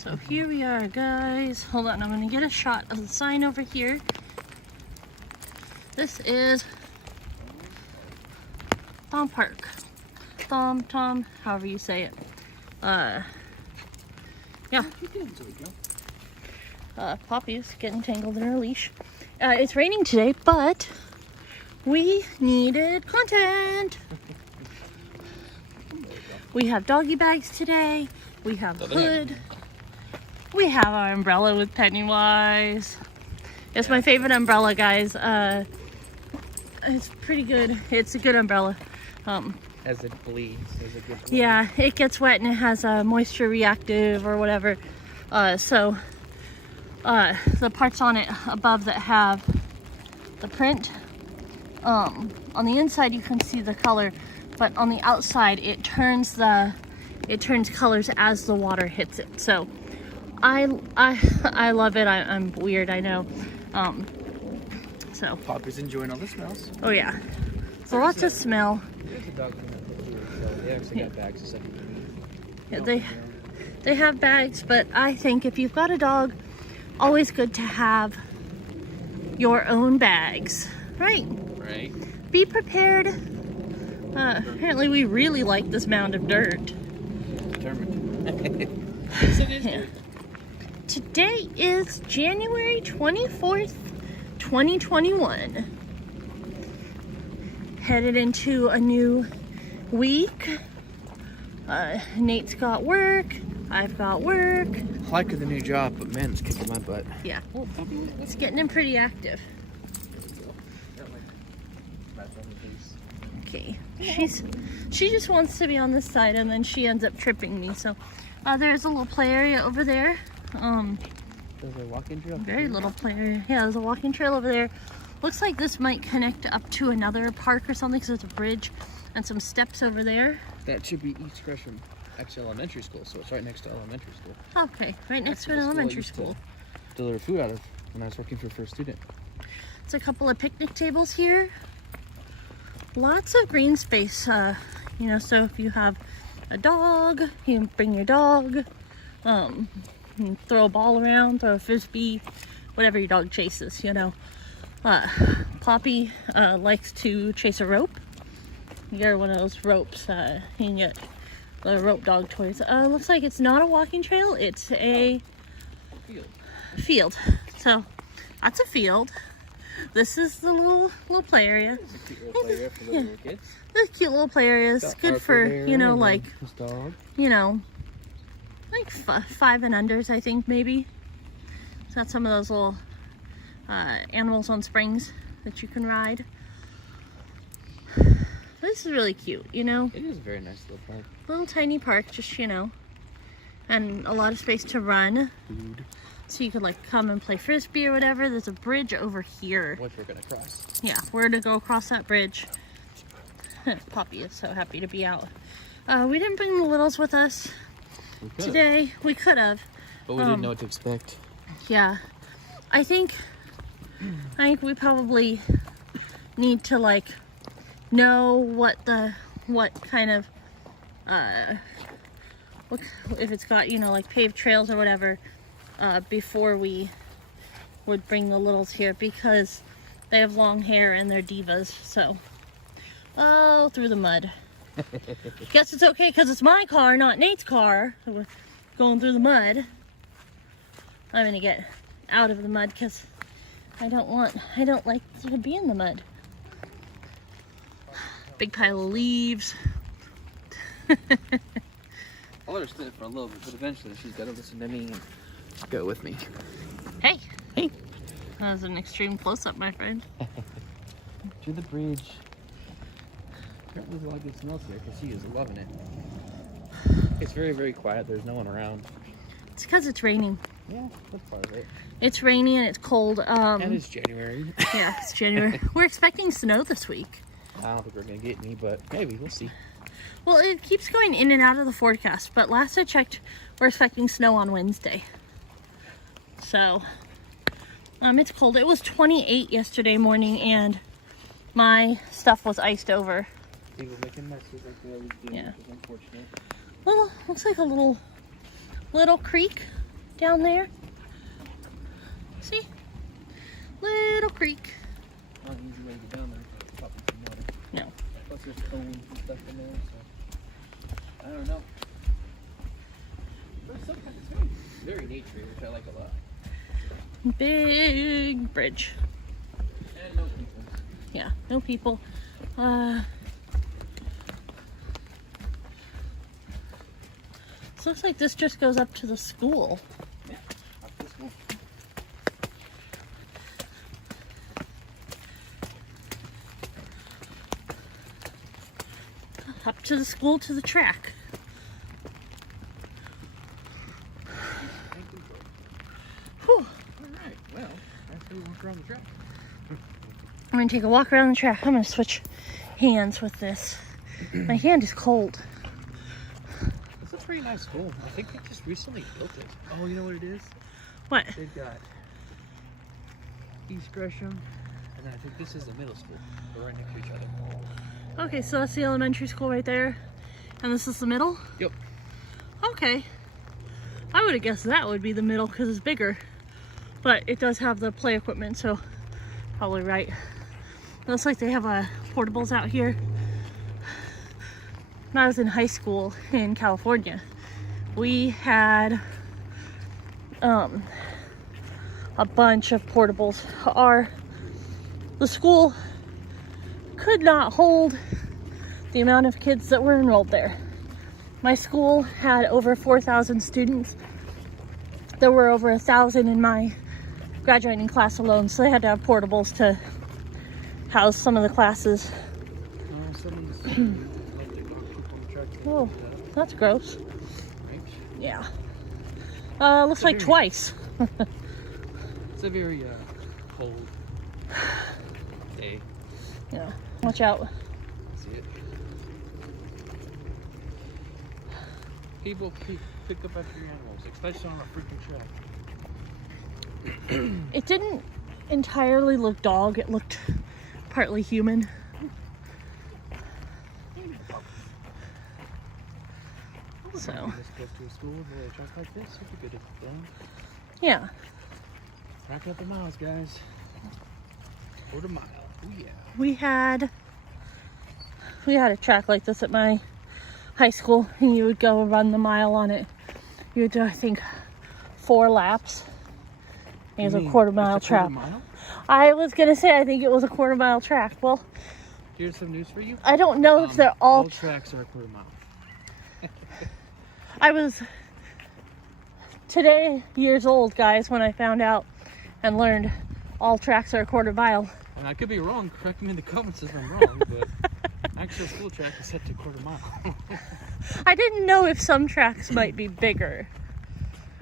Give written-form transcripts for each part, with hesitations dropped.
So here we are, guys. Hold on, I'm gonna get a shot of the sign over here. This is Thom Park. Thom, however you say it. Yeah. Poppy's getting tangled in her leash. It's raining today, but we needed content. We have doggy bags today. We have hood. We have our umbrella with Pennywise. It's my favorite umbrella, guys. It's pretty good. It's a good umbrella. As it bleeds, as it gets wet. Yeah, it gets wet and it has a moisture reactive or whatever. So the parts on it above that have the print, on the inside you can see the color, but on the outside it turns colors as the water hits it. So I love it. I'm weird, I know. So Poppy's enjoying all the smells. oh yeah, so lots of smell. There's a dog coming up here, so they actually got bags of stuff underneath. Yeah, they have bags, but I think if you've got a dog, always good to have your own bags, right? Right. Be prepared. Apparently we really like this mound of dirt. Determined. Yes, it is dirt. Today is January 24th, 2021. Headed into a new week. Nate's got work. I've got work. I like the new job, but man, it's kicking my butt. Yeah, it's getting him pretty active. Okay, she just wants to be on this side, and then she ends up tripping me. So there's a little play area over there. There's a walking trail. Very little play area. Yeah, there's a walking trail over there. Looks like this might connect up to another park or something, because there's a bridge and some steps over there. That should be East Gresham Elementary School, so it's right next to elementary school. Okay, right next to an elementary school. Deliver food out of when I was working for First Student. It's a couple of picnic tables here. Lots of green space, so if you have a dog, you can bring your dog. You can throw a ball around, throw a frisbee, whatever your dog chases, Poppy likes to chase a rope. You get one of those ropes. You can get the rope dog toys. Looks like it's not a walking trail. It's a field. So that's a field. This is the little play area. It's a cute little play area for the little kids. This cute little play area is good for like his dog. Like 5 and unders, I think maybe. It's got some of those little animals on springs that you can ride. This is really cute, It is a very nice little park. Little tiny park, just and a lot of space to run. Food. So you could like come and play frisbee or whatever. There's a bridge over here. Which we're gonna cross. Yeah, we're gonna go across that bridge. Poppy is so happy to be out. We didn't bring the littles with us today. We could have, but we didn't know what to expect. Yeah, I think we probably need to like know what kind of if it's got like paved trails or whatever before we would bring the littles here, because they have long hair and they're divas. So through the mud. Guess it's okay because it's my car, not Nate's car. So we're going through the mud. I'm gonna get out of the mud because I don't like to be in the mud. Big pile of leaves. I'll let her stand for a little bit, but eventually she's got to listen to me and go with me. Hey! That was an extreme close-up, my friend. To the bridge. Apparently there's a lot of good smells here because she is loving it. It's very, very quiet. There's no one around. It's because it's raining. Yeah, that's part of it. It's rainy and it's cold. And it's January. Yeah, it's January. We're expecting snow this week. I don't think we're going to get any, but maybe. We'll see. Well, it keeps going in and out of the forecast, but last I checked, we're expecting snow on Wednesday. So, it's cold. It was 28 yesterday morning, and my stuff was iced over. People making messes like they always do, Yeah. which is unfortunate. Looks like a little little creek down there. See? Little creek. Not an easy way to get down there. Probably some water. No. Plus there's cones and stuff in there, so I don't know. There's some kind of very nature, which I like a lot. Big bridge. And no people. Yeah, no people. So looks like this just goes up to the school. Yeah, up to the school. Up to the school to the track. Whew. Alright, well, after we walk around the track. I'm gonna take a walk around the track. I'm gonna switch hands with this. My hand is cold. It's a pretty nice school. I think they just recently built it. Oh, you know what it is? What? They've got East Gresham, and then I think this is the middle school. They're right next to each other. Okay, so that's the elementary school right there. And this is the middle? Yep. Okay. I would have guessed that would be the middle because it's bigger. But it does have the play equipment, so probably right. Looks like they have portables out here. When I was in high school in California, we had a bunch of portables. The school could not hold the amount of kids that were enrolled there. My school had over 4,000 students. There were over 1,000 in my graduating class alone, so they had to have portables to house some of the classes. Oh, that's gross. Yeah. Looks like twice. It's a very cold day. Yeah, watch out. See it? People pick up after your animals, especially on a freaking track. It didn't entirely look dog, it looked partly human. So, this close to a school with a track like this, it'd be good to film. yeah. Rack up the miles, guys. Quarter mile. Oh yeah. We had a track like this at my high school, and you would go run the mile on it. You would do, I think, 4 laps. It was a quarter-mile track. I was gonna say I think it was a quarter-mile track. Well, here's some news for you. I don't know if they're all tracks are a quarter mile. I was today years old, guys, when I found out and learned all tracks are a quarter mile. And I could be wrong. Correct me in the comments if I'm wrong, but actual school track is set to quarter mile. I didn't know if some tracks might be bigger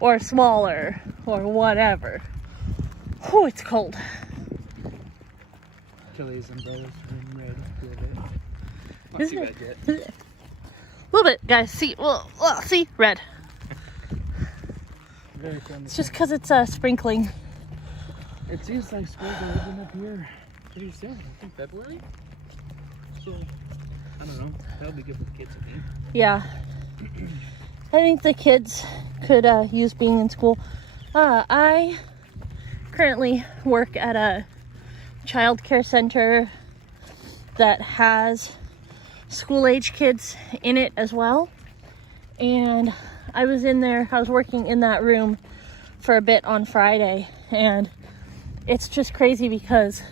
or smaller or whatever. Oh, it's cold. Kelly's umbrellas in red a little bit. Not Isn't too it? bad yet. A little bit, guys. See, well, see, red. Very friendly. It's just because it's sprinkling. It seems like schools are opening up here pretty soon. I think February. So I don't know. That'll be good for the kids again. Yeah. I think the kids could use being in school. I currently work at a child care center that has school-age kids in it as well. And I was working in that room for a bit on Friday, and it's just crazy because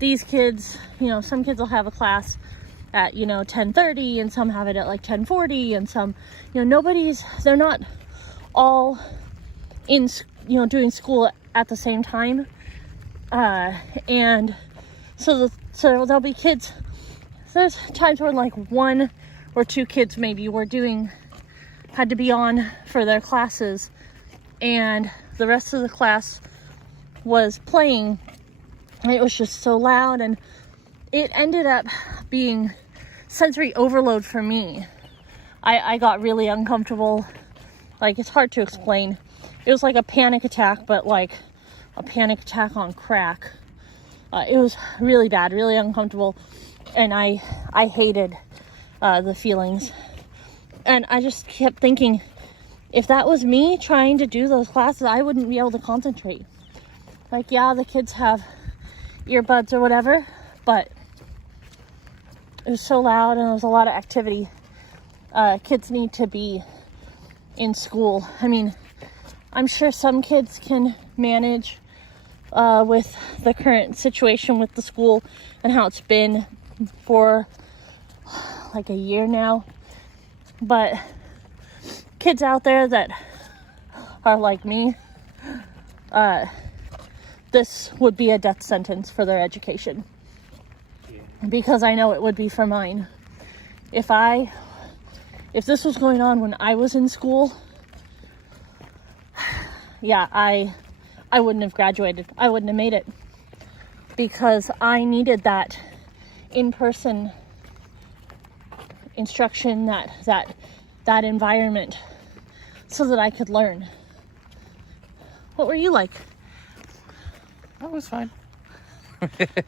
these kids, some kids will have a class at 10:30 and some have it at like 10:40, and some they're not all in doing school at the same time, and so there'll be kids. There's times where like 1 or 2 kids maybe had to be on for their classes, and the rest of the class was playing. It was just so loud, and it ended up being sensory overload for me. I got really uncomfortable. Like, it's hard to explain. It was like a panic attack, but like a panic attack on crack. It was really bad, really uncomfortable, and I hated the feelings. And I just kept thinking, if that was me trying to do those classes, I wouldn't be able to concentrate. Like, yeah, the kids have earbuds or whatever, but it was so loud and there was a lot of activity. Kids need to be in school. I mean, I'm sure some kids can manage with the current situation with the school and how it's been for like a year now. But kids out there that are like me, this would be a death sentence for their education. Because I know it would be for mine. If this was going on when I was in school, yeah, I wouldn't have graduated. I wouldn't have made it. Because I needed that in-person instruction, that environment, so that I could learn. What were you like? I was fine.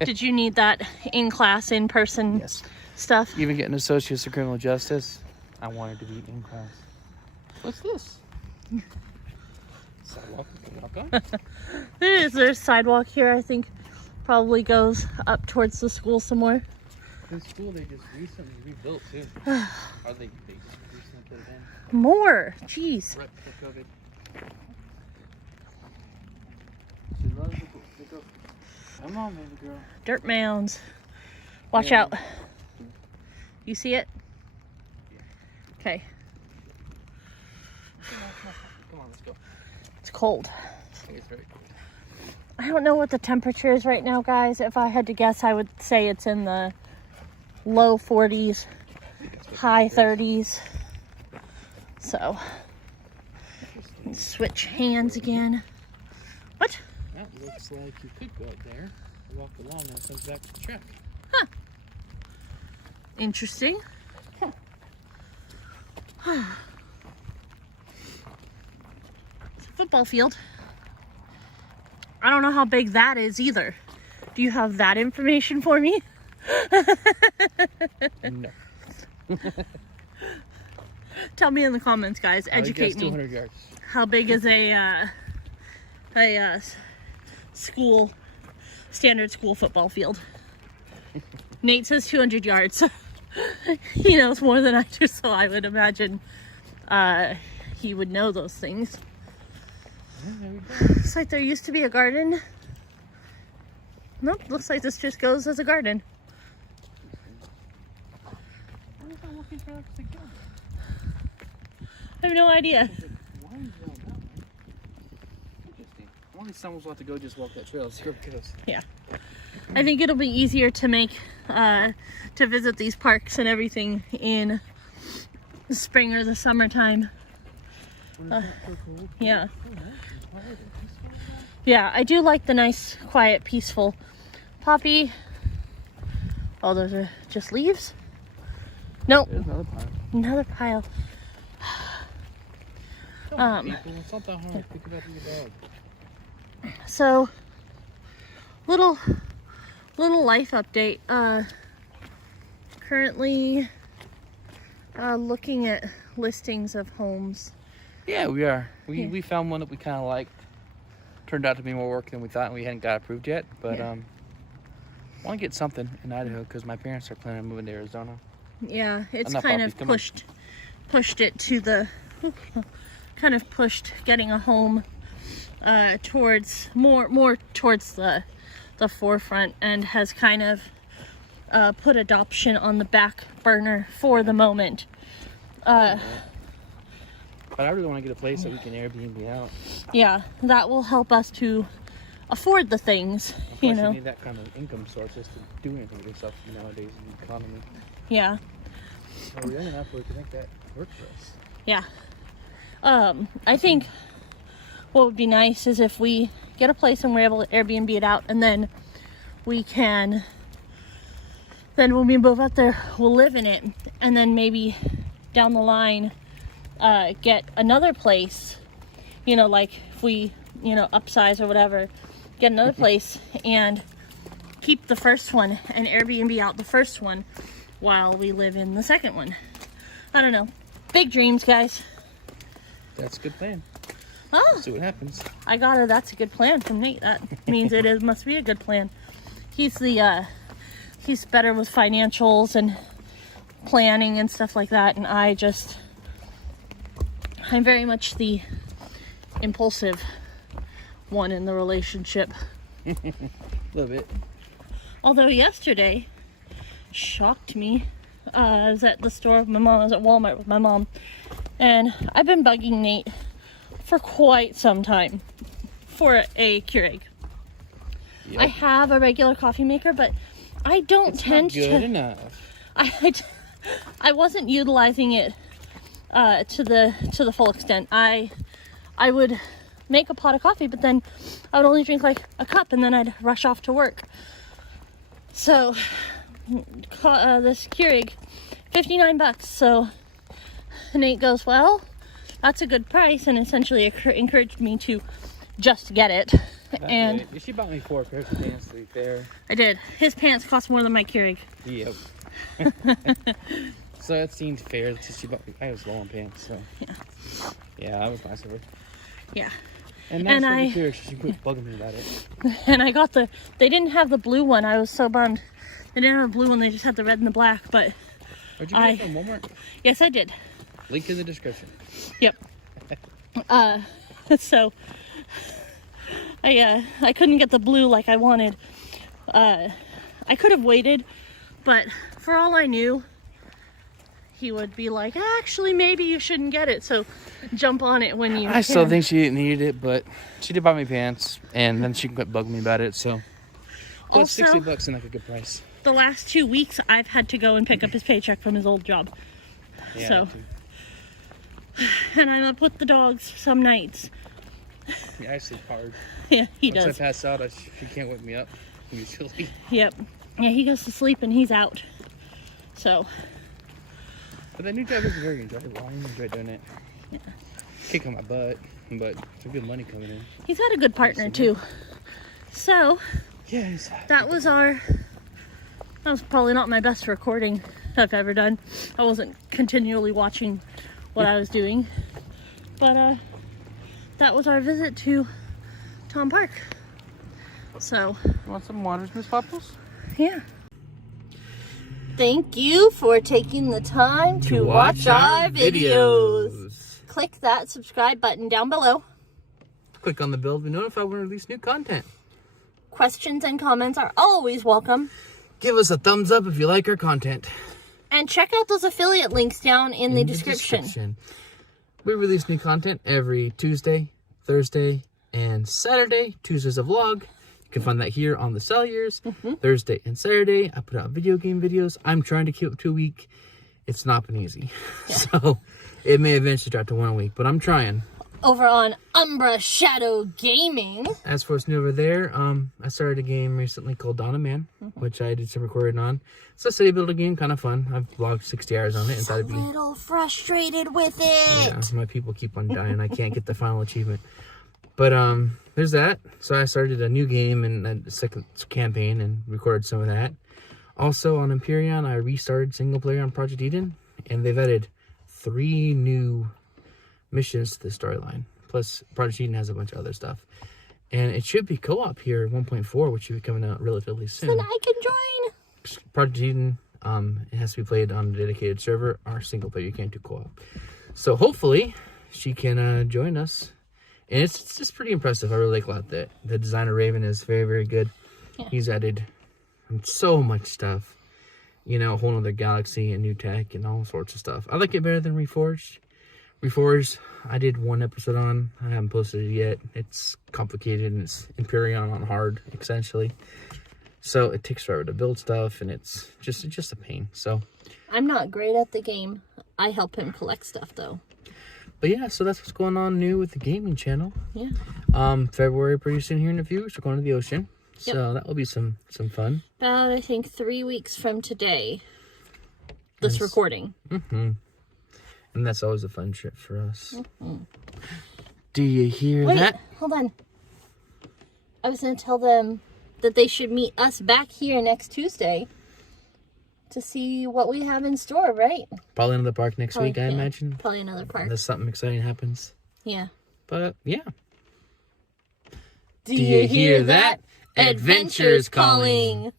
Did you need that in-class, in-person Yes. stuff? Even getting associates of criminal justice, I wanted to be in class. What's this? Sidewalk we can walk on? There's a sidewalk here, I think. Probably goes up towards the school somewhere. The school they just recently rebuilt too. Or they just recently put it in. More! Jeez. Right before COVID. She loves the pool. Pick up. Come on, baby girl. Dirt mounds. Watch Yeah. out. You see it? Okay. Come on, let's go. It's cold. I think it's very cool. I don't know what the temperature is right now, guys. If I had to guess, I would say it's in the low 40s, high 30s. So, switch hands again. What? That looks like you could go up there, walk along, and it comes back to the track. Huh. Interesting. It's a football field. I don't know how big that is either. Do you have that information for me? No. Tell me in the comments, guys. Educate me. 200 yards. How big is a school, standard school football field? Nate says 200 yards. He knows more than I do, so I would imagine he would know those things. Yeah, there we go. Looks like there used to be a garden. Nope, looks like this just goes as a garden. Why is that looking for that to go? I have no idea. Why is that that way? Interesting. I wonder if someone's about to go just walk that trail. See where it goes. Yeah. I think it'll be easier to make, to visit these parks and everything in the spring or the summertime. Yeah. Yeah, I do like the nice, quiet, peaceful poppy. Oh, those are just leaves? Nope. There's another pile. Another pile. People, it's not that hard. Pick it up with your dog. So, little life update. Currently looking at listings of homes. Yeah, we are. We found one that we kind of liked. Turned out to be more work than we thought, and we hadn't got approved yet. But Yeah. want to get something in Idaho because my parents are planning on moving to Arizona. Yeah, it's Enough kind puppies, of come on. pushed it to the kind of pushed getting a home towards more towards the forefront, and has kind of put adoption on the back burner for the moment. But I really want to get a place that we can Airbnb out. Yeah, that will help us to afford the things, Of you course, know. you need that kind of income source just to do anything with yourself nowadays in the economy. Yeah, So we're young enough where we can make that work for us. yeah. I think what would be nice is if we get a place and we're able to Airbnb it out, and then we can, then when we move up there, we'll live in it, and then maybe down the line get another place, you know, like if we, you know, upsize or whatever, get another place and keep the first one and Airbnb out the first one while we live in the second one. I don't know. Big dreams, guys. That's a good plan. Oh, See what happens. I got a that's a good plan from Nate. That means must be a good plan. He's better with financials and planning and stuff like that, and I'm very much the impulsive one in the relationship. A little bit. Although yesterday shocked me. I was at the store with my mom. I was at Walmart with my mom, and I've been bugging Nate for quite some time for a Keurig. Yep. I have a regular coffee maker, but I don't tend not good enough. I wasn't utilizing it to the full extent. I would make a pot of coffee, but then I would only drink like a cup, and then I'd rush off to work. So this Keurig, $59. So Nate goes, well, that's a good price, and essentially encouraged me to just get it. And she bought me 4 pairs of pants, to be fair. I did. His pants cost more than my Keurig. Yep. So it seemed fair that she bought me. I was low on pants, so yeah, that was nice of her. Yeah. And that's for the Keurig, she quit bugging me about it. And I got they didn't have the blue one. I was so bummed. They didn't have the blue one. They just had the red and the black. But did you get it from Walmart? Yes, I did. Link in the description. Yep. So I couldn't get the blue like I wanted. I could have waited, but for all I knew, he would be like, actually, maybe you shouldn't get it. So jump on it when you I still think she didn't need it, but she did buy me pants, and then she quit bugging me about it. So also, $60 and like a good price. The last 2 weeks, I've had to go and pick up his paycheck from his old job. Yeah, so, and I'm up with the dogs some nights. Yeah, I sleep hard. Yeah, he does. Once I pass out, she can't wake me up, usually. Yep. Yeah, he goes to sleep and he's out. So. But that new job is very enjoyable. I enjoy doing it. Yeah. Kicking my butt, but some good money coming in. He's got a good partner too. So. Yes. That was probably not my best recording I've ever done. I wasn't continually watching what I was doing. But that was our visit to Thom Park. So, want some waters, Miss Popples? Yeah. Thank you for taking the time to watch our videos. Click that subscribe button down below. Click on the bell to be notified when we release new content. Questions and comments are always welcome. Give us a thumbs up if you like our content. And check out those affiliate links down in the description. We release new content every Tuesday, Thursday, and Saturday. Tuesday's a vlog. You can find that here on the Salyers. Thursday and Saturday, I put out video game videos. I'm trying to keep up to a week. It's not been easy. Yeah. So it may eventually drop to 1 a week, but I'm trying. Over on Umbra Shadow Gaming. As for what's new over there, I started a game recently called Dawn of Man, which I did some recording on. It's a city builder game, kind of fun. I've vlogged 60 hours on it. And a little frustrated with it. Yeah, my people keep on dying. I can't get the final achievement. But there's that. So I started a new game and a second campaign and recorded some of that. Also on Empyrean, I restarted single player on Project Eden, and they've added 3 new missions to the storyline. Plus, Project Eden has a bunch of other stuff. And it should be co-op here at 1.4, which should be coming out relatively soon. Then I can join. Project Eden, it has to be played on a dedicated server. Our single player, you can't do co-op. So hopefully, she can join us. And it's just pretty impressive. I really like a lot that the designer Raven is very, very good. Yeah. He's added so much stuff. You know, a whole other galaxy and new tech and all sorts of stuff. I like it better than Reforged. Reforged, I did 1 episode on. I haven't posted it yet. It's complicated and it's Empyrean on hard, essentially. So it takes forever to build stuff and it's just a pain. So I'm not great at the game. I help him collect stuff though. But yeah, so that's what's going on new with the gaming channel. Yeah. February pretty soon here in a few weeks. We're going to the ocean. Yep. So that will be some fun. About, I think, 3 weeks from today. This recording. And that's always a fun trip for us. Do you hear that? Hold on. I was going to tell them that they should meet us back here next Tuesday to see what we have in store, right? Probably another park next week, I imagine. Probably another park. Unless something exciting happens. Yeah. But yeah. Do you hear that? Adventure's calling.